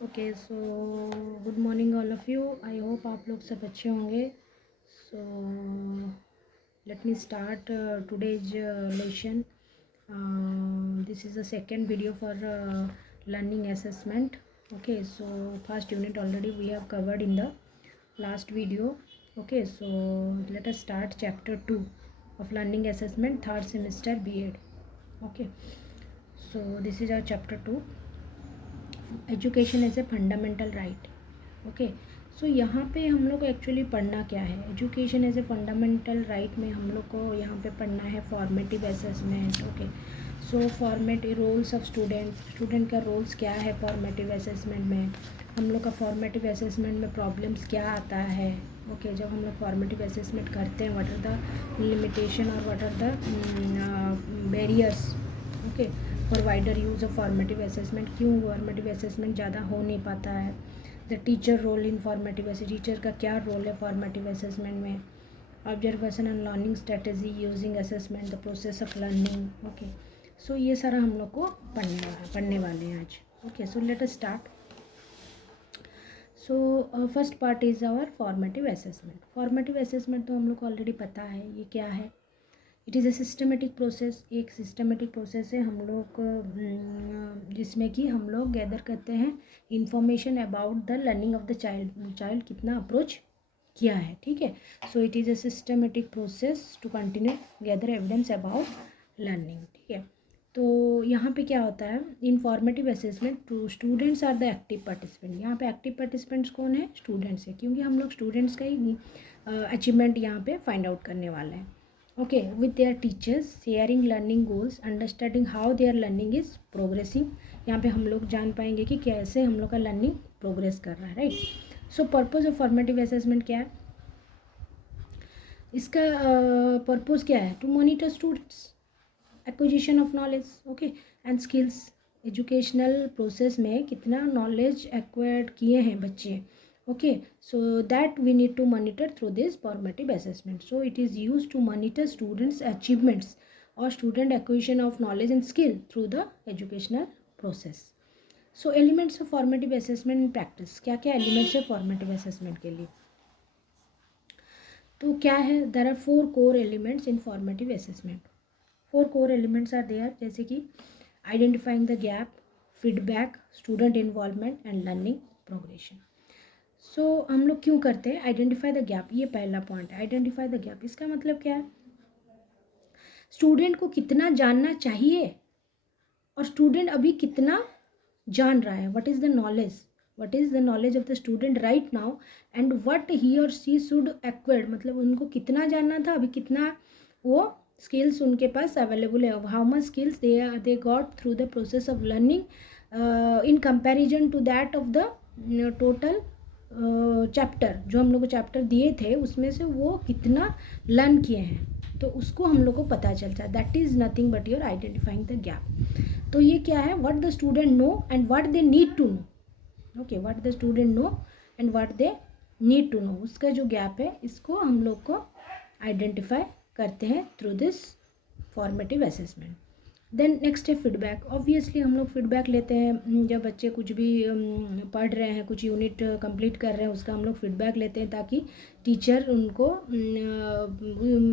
Okay so good morning all of you. I hope आप लोग सब अच्छे होंगे। So let me start today's lesson. This is the second video for learning assessment. Okay, so first unit already we have covered in the last video. Okay, so let us start chapter 2 of learning assessment, third semester B.Ed. Okay, so this is our chapter 2, education as a fundamental right. Okay, so यहाँ पे हम लोग को actually पढ़ना क्या है, education as a fundamental right में हम लोग को यहाँ पे पढ़ना है formative assessment. Okay, so formative roles of student का रोल्स क्या है फॉर्मेटिव असेसमेंट में, हम लोग का फॉर्मेटिव असेसमेंट में प्रॉब्लम्स क्या आता है। ओके, जब हम लोग फॉर्मेटिव असेसमेंट करते हैं, व्हाट आर द लिमिटेशन और what are the barriers. Okay, for wider use of formative assessment, क्यों फॉर्मेटिव असेसमेंट ज़्यादा हो नहीं पाता है। The teacher role in formative assessment, teacher का क्या रोल है फॉर्मेटिव असेसमेंट में। Observation and learning strategy using assessment, the process of learning. Okay, so ये सारा हम लोग को पढ़ने वाले हैं आज। Okay, so let us start. So first part is our formative assessment. Formative assessment तो हम लोग को ऑलरेडी पता है ये क्या है। It is a systematic process, एक सिस्टमेटिक प्रोसेस है हम लोग जिसमें कि हम लोग गैदर करते हैं information about the learning of the child कितना अप्रोच किया है। ठीक है, so it is a systematic process to continue gather evidence about learning. ठीक है, तो यहाँ पे क्या होता है in formative assessment, two students are the active participant. यहाँ पे एक्टिव पार्टिसिपेंट्स कौन है, स्टूडेंट्स है, क्योंकि हम लोग स्टूडेंट्स का ही अचीवमेंट यहाँ पे फाइंड आउट करने वाले हैं। Okay, with their teachers, sharing learning goals, understanding how there learning is progressive. यहाँ पे हम लोग जान पाएंगे कि कैसे हम लोग का लर्निंग प्रोग्रेस कर रहा है। Right, so purpose of formative assessment क्या है, इसका पर्पज़ क्या है, to monitor students acquisition of knowledge. Okay, and skills, educational process में कितना नॉलेज एक्वायर्ड किए हैं बच्चे। okay, so that we need to monitor through this formative assessment. So it is used to monitor students achievements or student acquisition of knowledge and skill through the educational process. So elements of formative assessment in practice, क्या क्या elements है formative assessment के लिए, तो क्या है, there are 4 core elements in formative assessment. 4 core elements are there, जैसे कि identifying the gap, feedback, student involvement and learning progression. सो हम लोग क्यों करते हैं, आइडेंटिफाई द गैप, ये पहला पॉइंट है। आइडेंटिफाई द गैप, इसका मतलब क्या है, स्टूडेंट को कितना जानना चाहिए और स्टूडेंट अभी कितना जान रहा है। What is the knowledge of the student right now and what he और सी शुड एक्वायर, मतलब उनको कितना जानना था, अभी कितना वो स्किल्स उनके पास अवेलेबल है, how much skills they got through the process of learning in comparison to that of the total chapter, जो हम लोग को चैप्टर दिए थे उसमें से वो कितना लर्न किए हैं, तो उसको हम लोग को पता चलता है। That is nothing but your identifying the gap. तो ये क्या है, what the student know and what they need to know. Okay, what the student know and what they need to know, उसका जो गैप है इसको हम लोग को आइडेंटिफाई करते हैं through this formative assessment. Then next है फीडबैक। ऑब्वियसली हम लोग फीडबैक लेते हैं जब बच्चे कुछ भी पढ़ रहे हैं, कुछ यूनिट कंप्लीट कर रहे हैं, उसका हम लोग फीडबैक लेते हैं ताकि टीचर उनको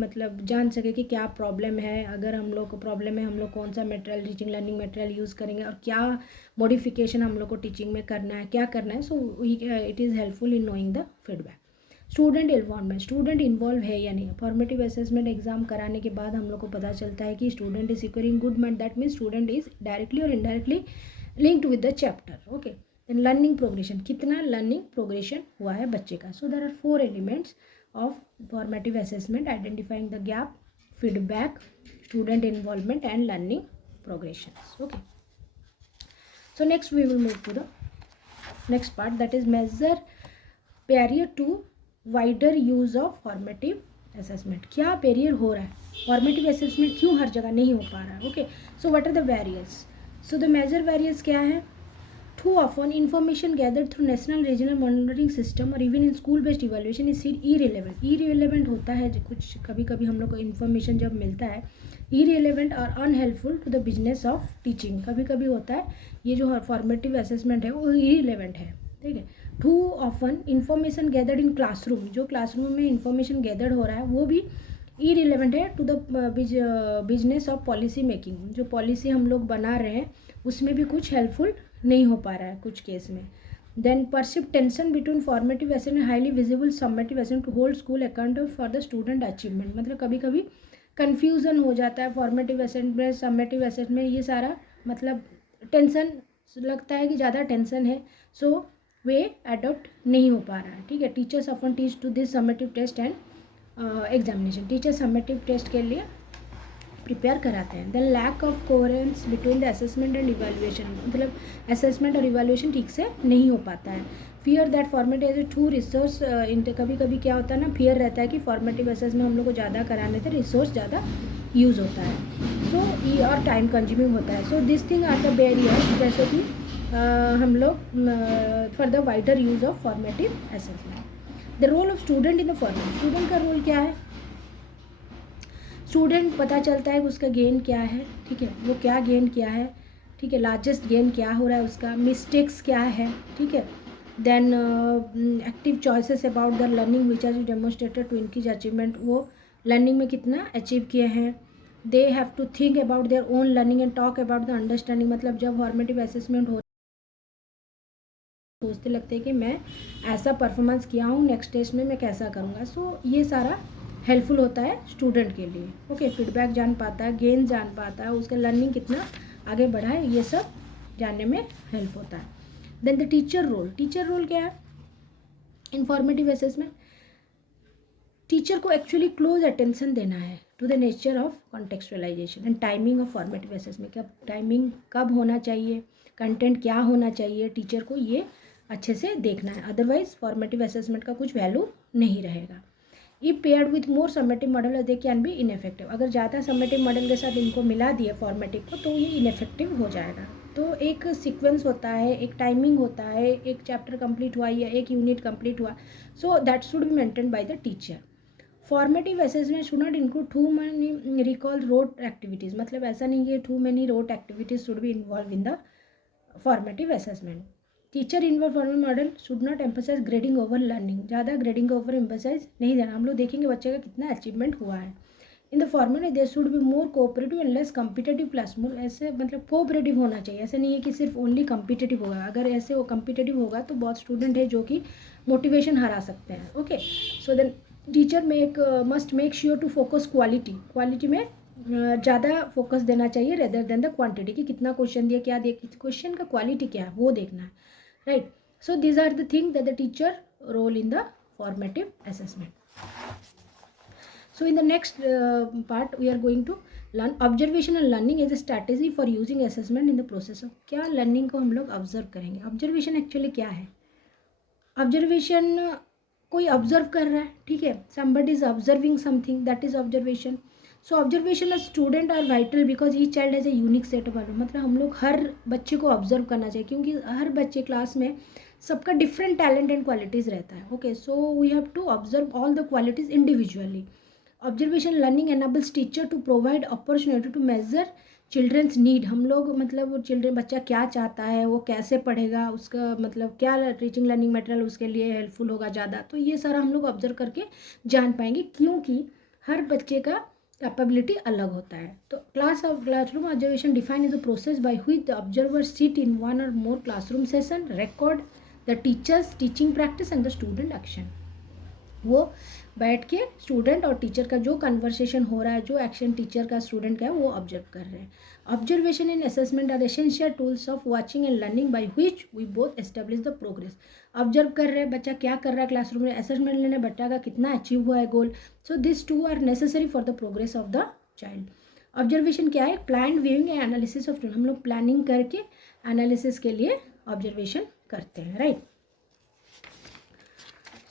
मतलब जान सके कि क्या प्रॉब्लम है। अगर हम लोग को प्रॉब्लम है, हम लोग कौन सा material, teaching learning material use करेंगे और क्या मॉडिफिकेशन हम लोग को टीचिंग में करना है, क्या करना है। So it is helpful in knowing the feedback. Student involvement, student involve है या नहीं। फॉर्मेटिव असेसमेंट एग्जाम कराने के बाद हम लोग को पता चलता है कि student is securing good marks, that means student is directly और indirectly linked with the chapter. Okay, then learning progression, कितना लर्निंग प्रोग्रेशन हुआ है बच्चे का। So there are 4 elements of formative assessment, identifying the gap, feedback, student involvement and learning progression. Okay, so next we will move to the next part, that is measure barrier to wider use of formative assessment। क्या barrier हो रहा है, formative assessment क्यों हर जगह नहीं हो पा रहा है। Okay, so what are the barriers, so the major barriers क्या है, Too often, information gathered through national regional monitoring system or even in school based evaluation is irrelevant. Irrelevant होता है कुछ, कभी कभी हम लोग को information जब मिलता है irrelevant और unhelpful to the business of teaching. कभी कभी होता है ये जो formative assessment है वो irrelevant है, ठीक है. Too often, information gathered in classroom, जो classroom में information gathered हो रहा है वो भी irrelevant है to the business of policy making. जो policy हम लोग बना रहे हैं उसमें भी कुछ helpful नहीं हो पा रहा है कुछ केस में. Then perceived tension between formative assessment highly visible summative assessment to hold school account for the student achievement. मतलब कभी कभी कन्फ्यूज़न हो जाता है फॉर्मेटिव असेसमेंट समेटिव असेसमेंट, ये सारा मतलब टेंशन लगता है कि ज़्यादा टेंशन है, सो वे अडोप्ट नहीं हो पा रहा है, ठीक है. Teachers often teach to this summative test and examination. Teacher summative test के लिए प्रिपेयर कराते हैं. Then lack of coherence between the assessment and evaluation, मतलब असेसमेंट और इवैल्यूएशन ठीक से नहीं हो पाता है. Fear that formative as a to resource, कभी कभी क्या होता है ना, फियर रहता है कि फॉर्मेटिव असेसमेंट हम लोग को ज़्यादा कराने थे, रिसोर्स ज़्यादा यूज़ होता है, सो ये और टाइम कंज्यूमिंग होता है. So this thing are the barriers, जैसे कि हम लोग for the wider use of formative assessment. The role of student in the formative, student का रोल क्या है. स्टूडेंट पता चलता है कि उसका गेन क्या है, ठीक है, वो क्या गेन किया है, ठीक है, लार्जेस्ट गेन क्या हो रहा है उसका, मिस्टेक्स क्या है, ठीक है. Then active choices about the learning which are demonstrated to increase achievement, वो लर्निंग में कितना अचीव किए हैं. They have to think about their own learning and talk about the understanding, मतलब जब फॉर्मेटिव असेसमेंट हो सोचते लगते हैं कि मैं ऐसा परफॉर्मेंस किया हूँ, नेक्स्ट टेस्ट में मैं कैसा करूँगा. सो ये सारा हेल्पफुल होता है स्टूडेंट के लिए. ओके, फीडबैक जान पाता है, गेन जान पाता है, उसका लर्निंग कितना आगे बढ़ा है, ये सब जानने में हेल्प होता है. Then the teacher role, teacher role क्या है इन फॉर्मेटिव असेसमेंट. टीचर को एक्चुअली क्लोज अटेंशन देना है to the nature of contextualization and timing of formative assessment. क्या टाइमिंग कब होना चाहिए, कंटेंट क्या होना चाहिए, टीचर को ये अच्छे से देखना है, अदरवाइज फॉर्मेटिव असेसमेंट का कुछ वैल्यू नहीं रहेगा. If paired with more summative model they can be ineffective. अगर ज़्यादा समेटिव मॉडल के साथ इनको मिला दिए फॉर्मेटिव को तो ये इनफेक्टिव हो जाएगा. तो एक सीक्वेंस होता है, एक टाइमिंग होता है, एक चैप्टर कंप्लीट हुआ या एक यूनिट कंप्लीट हुआ, so that should be maintain by the teacher. Formative assessment should not include too many recall rote activities, मतलब ऐसा नहीं कि too many rote activities should be involve in the formative assessment. Teacher involve formative model should not emphasize grading over learning, ज़्यादा grading over emphasize नहीं देना. हम लोग देखेंगे बच्चे का कितना अचीवमेंट हुआ है. In the formative there should be more cooperative and less competitive class. More ऐसे मतलब कोऑपरेटिव होना चाहिए, ऐसे नहीं है कि सिर्फ ओनली कम्पिटेटिव होगा. अगर ऐसे वो कम्पिटेटिव होगा तो बहुत स्टूडेंट है जो कि मोटिवेशन हरा सकते हैं. Okay, so then teacher must make sure to focus quality में ज़्यादा फोकस देना चाहिए रेदर देन द क्वांटिटी, कि कितना क्वेश्चन दिया, क्या दिया, क्वेश्चन का क्वालिटी क्या है वो देखना है, right. So these are the thing that the teacher role in the formative assessment. So in the next part we are going to learn observation and learning as a strategy for using assessment in the process of. क्या learning को हम लोग observe करेंगे. Observation actually क्या है. Observation कोई observe कर रहा है, ठीक है, somebody is observing something, that is observation. So observation of student are vital because each child has a unique set of value. मतलब हम लोग हर बच्चे को ऑब्जर्व करना चाहिए क्योंकि हर बच्चे क्लास में सबका डिफरेंट टैलेंट एंड क्वालिटीज़ रहता है. Okay, so we have to observe all the qualities individually. Observation learning enables teacher to provide opportunity to measure children's need. हम लोग मतलब बच्चा क्या चाहता है, वो कैसे पढ़ेगा, उसका मतलब क्या टीचिंग लर्निंग मटेरियल उसके लिए हेल्पफुल होगा ज़्यादा, तो ये सारा हम लोग ऑब्जर्व करके जान पाएंगे क्योंकि हर बच्चे का कैपेबिलिटी अलग होता है. तो classroom observation define is a process by which the observer sit in one or more classroom session, record the teachers teaching practice and the student action. वो बैठ के स्टूडेंट और टीचर का जो कन्वर्सेशन हो रहा है, जो एक्शन टीचर का स्टूडेंट का है, वो ऑब्जर्व कर रहे हैं. Observation and assessment are essential tools of watching and learning by which we both establish the progress. Observe कर रहे हैं बच्चा क्या कर रहा है क्लासरूम में, असेसमेंट लेने बच्चा का कितना अचीव हुआ है goal. So this two are necessary for the progress of the child. Observation क्या है. Plan viewing and analysis of. हम लोग प्लानिंग करके एनालिसिस के लिए ऑब्जर्वेशन करते हैं, राइट.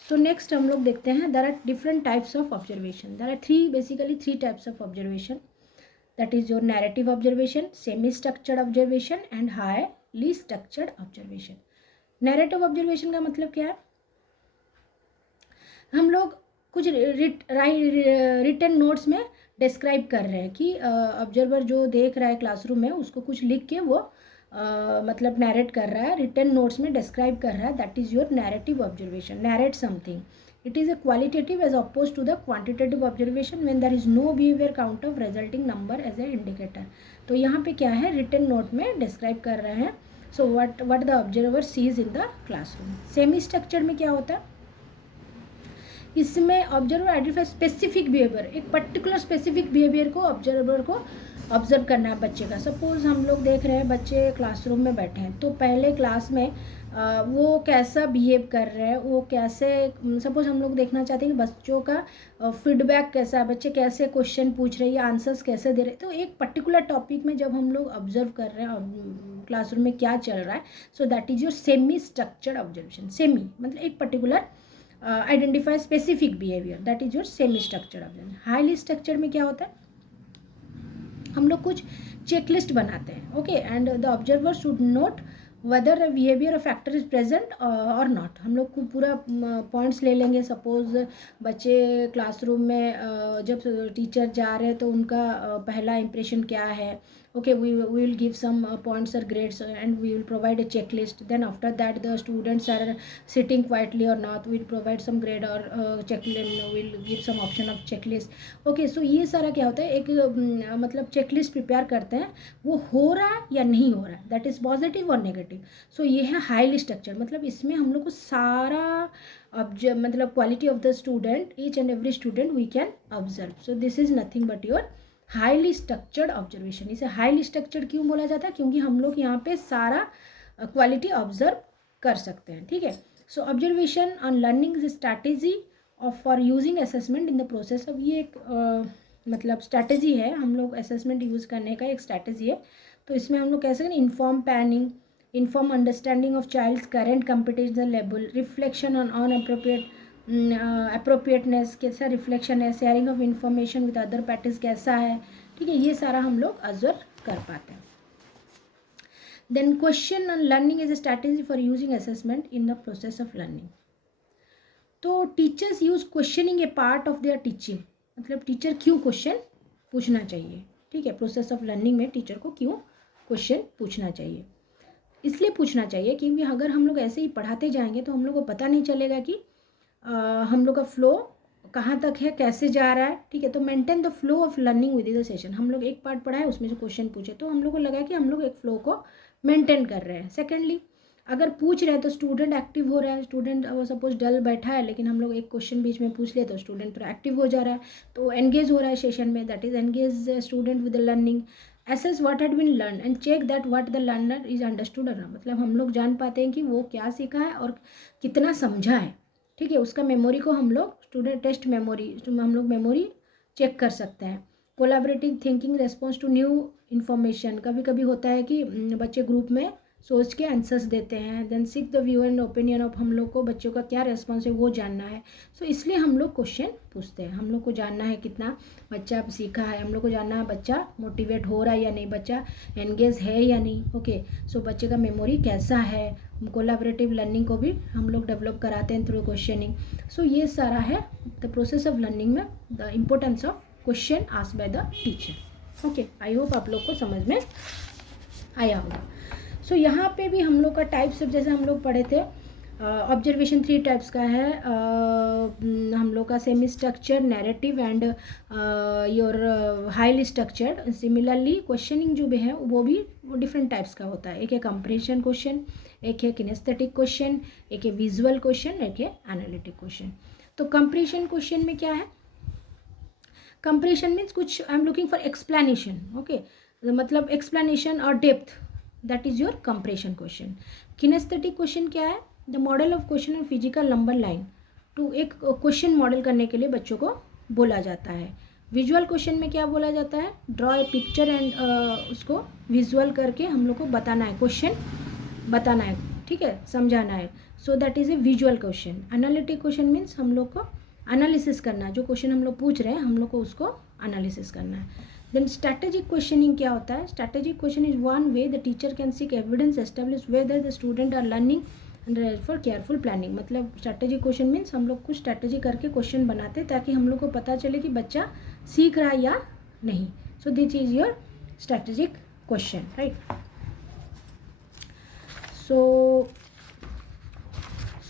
सो नेक्स्ट हम लोग देखते हैं there are different types of observation. There are basically three types of observation. That is your narrative observation, semi structured observation and high highly structured observation. Narrative observation का मतलब क्या है, हम लोग कुछ रिटन नोट्स में डिस्क्राइब कर रहे हैं कि ऑब्जर्वर जो देख रहा है क्लासरूम में उसको कुछ लिख के वो मतलब नैरेट कर रहा है, रिटन नोट्स में डिस्क्राइब कर रहा है, that is your narrative observation. Narrate something, it is a qualitative as opposed to the quantitative observation when there is no behavior count of resulting number as a indicator। तो यहाँ पे क्या है, written note में describe कर रहे हैं, so what the observer sees in the classroom. Semi structure में क्या होता है, इसमें ऑब्जर्वर आइडेंटिफाई स्पेसिफिक बिहेवियर, एक पर्टिकुलर स्पेसिफिक बिहेवियर को ऑब्जर्वर को ऑब्जर्व करना है बच्चे का। सपोज हम लोग देख रहे हैं बच्चे क्लासरूम में बैठे हैं, तो पहले क्लास में वो कैसा बिहेव कर रहे हैं, वो कैसे, सपोज हम लोग देखना चाहते हैं कि बच्चों का फीडबैक कैसा है, बच्चे कैसे क्वेश्चन पूछ रहे हैं या आंसर्स कैसे दे रहे हैं। तो एक पर्टिकुलर टॉपिक में जब हम लोग ऑब्जर्व कर रहे हैं क्लासरूम में क्या चल रहा है, so that is your semi structured observation. Semi मतलब एक particular identify specific behaviour, that is your semi structured observation. Highly structured में क्या होता है, हम लोग कुछ चेकलिस्ट बनाते हैं, okay, and the observer should note weather a behaviour factor is present और नॉट। हम लोग को पूरा पॉइंट्स ले लेंगे। सपोज बच्चे क्लासरूम में जब टीचर जा रहे हैं तो उनका पहला इंप्रेशन क्या है, okay, we will give some points or grades and we will provide a checklist. Then after that the students are sitting quietly or not, we'll provide some grade or checklist, we'll give some option of checklist, okay। so ये सारा क्या होता है, एक मतलब checklist prepare करते हैं, वो हो रहा है या नहीं हो रहा है, दैट इज़ पॉजिटिव और नेगेटिव। सो ये है हाईली स्ट्रक्चर, मतलब इसमें हम लोग को सारा मतलब quality of the student, each and every student we can observe. So this is nothing but your highly structured observation. इसे हाईली स्ट्रक्चर्ड क्यों बोला जाता है, क्योंकि हम लोग यहाँ पे सारा क्वालिटी ऑब्जर्व कर सकते हैं, ठीक है। So observation on learning is strategy of for using assessment in the process. अब ये एक मतलब स्ट्रैटेजी है, हम लोग असेसमेंट यूज़ करने का एक स्ट्रैटेजी है। तो इसमें हम लोग कह सकते हैं inform planning, inform understanding of child's current competence level, reflection on appropriate appropriateness कैसा रिफ्लेक्शन है, sharing of information with other parties कैसा है, ठीक है, ये सारा हम लोग ऑब्जर्व कर पाते हैं। Then question on learning is a strategy for using assessment in the process of learning. तो teachers use questioning a part of their teaching, मतलब टीचर क्यों क्वेश्चन पूछना चाहिए, ठीक है, प्रोसेस ऑफ लर्निंग में टीचर को क्यों क्वेश्चन पूछना चाहिए। इसलिए पूछना चाहिए क्योंकि अगर हम लोग ऐसे ही पढ़ाते जाएंगे तो हम लोग को पता नहीं चलेगा कि हम लोग का फ्लो कहाँ तक है, कैसे जा रहा है, ठीक है। तो maintain the flow of learning with in the session. हम लोग एक पार्ट पढ़ाए, उसमें से क्वेश्चन पूछे, तो हम लोग को लगा कि हम लोग एक फ्लो को मेंटेन कर रहे हैं। सेकेंडली, अगर पूछ रहे हैं तो स्टूडेंट एक्टिव हो रहा है। स्टूडेंट अगर सपोज डल बैठा है लेकिन हम लोग एक क्वेश्चन बीच में पूछ ले तो स्टूडेंट थोड़ा एक्टिव हो जा रहा है, तो एंगेज हो रहा है सेशन में, that is engage student with the learning. assess what had been learned and check that what the learner is understood or not। मतलब हम लोग जान पाते हैं कि वो क्या सीखा है और कितना समझा है, ठीक है। उसका मेमोरी को हम लोग स्टूडेंट टेस्ट मेमोरी, हम लोग मेमोरी चेक कर सकते हैं। Collaborative thinking response to new information, कभी कभी होता है कि बच्चे ग्रुप में सोच के आंसर्स देते हैं। Then seek the view and opinion of, हम लोग को बच्चों का क्या रेस्पॉन्स है वो जानना है। सो इसलिए हम लोग क्वेश्चन पूछते हैं। हम लोग को जानना है कितना बच्चा सीखा है, हम लोग को जानना है बच्चा मोटिवेट हो रहा है या नहीं, बच्चा एंगेज है या नहीं, ओके। सो बच्चे का मेमोरी कैसा है। कोलैबोरेटिव लर्निंग को भी हम लोग डेवलप कराते हैं थ्रू क्वेश्चनिंग। सो ये सारा है द प्रोसेस ऑफ लर्निंग में the importance of question asked by the teacher, okay. I hope आप लोग को समझ में आया होगा। सो यहाँ पे भी हम लोग का टाइप्स ऑफ, जैसे हम लोग पढ़े थे ऑब्जर्वेशन 3 टाइप्स का है, हम लोग का semi structure, narrative and your highly structured. Similarly questioning जो भी है वो भी डिफरेंट टाइप्स का होता है। एक है कंप्रेशन क्वेश्चन, एक है किनेस्थेटिक क्वेश्चन, एक है विजुअल क्वेश्चन, एक है एनालिटिक क्वेश्चन। तो कंप्रेशन क्वेश्चन में क्या है, कंप्रेशन मीन्स कुछ I am looking for explanation, okay, मतलब एक्सप्लेनेशन और depth, that is your compression question. Kinaesthetic question क्या है, द मॉडल ऑफ क्वेश्चन और फिजिकल नंबर लाइन टू, एक क्वेश्चन मॉडल करने के लिए बच्चों को बोला जाता है। विजुअल क्वेश्चन में क्या बोला जाता है, ड्रॉ ए पिक्चर एंड उसको विजुअल करके हम लोग को बताना है, क्वेश्चन बताना है, ठीक है, समझाना है। So that is a visual question. Analytic question means हम लोग को एनालिसिस करना है, जो क्वेश्चन हम लोग पूछ रहे हैं हम लोग को उसको एनालिसिस करना है। देन स्ट्रैटेजिक क्वेश्चनिंग क्या होता है? Strategic question is one way the teacher can seek evidence establish whether the student are learning and for careful planning. मतलब स्ट्रैटेजिक क्वेश्चन मीन्स हम लोग कुछ स्ट्रैटेजी करके क्वेश्चन बनाते हैं ताकि हम लोग को पता चले कि बच्चा सीख रहा है या नहीं। सो this is your strategic question, right?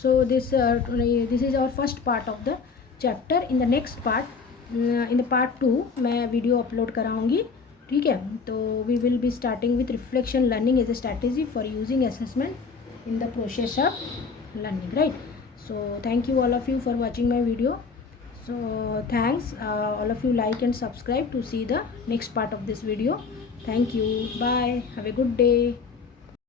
So this is our first part of the chapter. In the next part, in the part 2 मैं वीडियो अपलोड कराऊंगी, ठीक है? तो we will be starting with reflection learning as a strategy for using assessment in the process of learning, right? So thank you all of you for watching my video. So thanks, all of you like and subscribe to see the next part of this video. Thank you, bye, have a good day.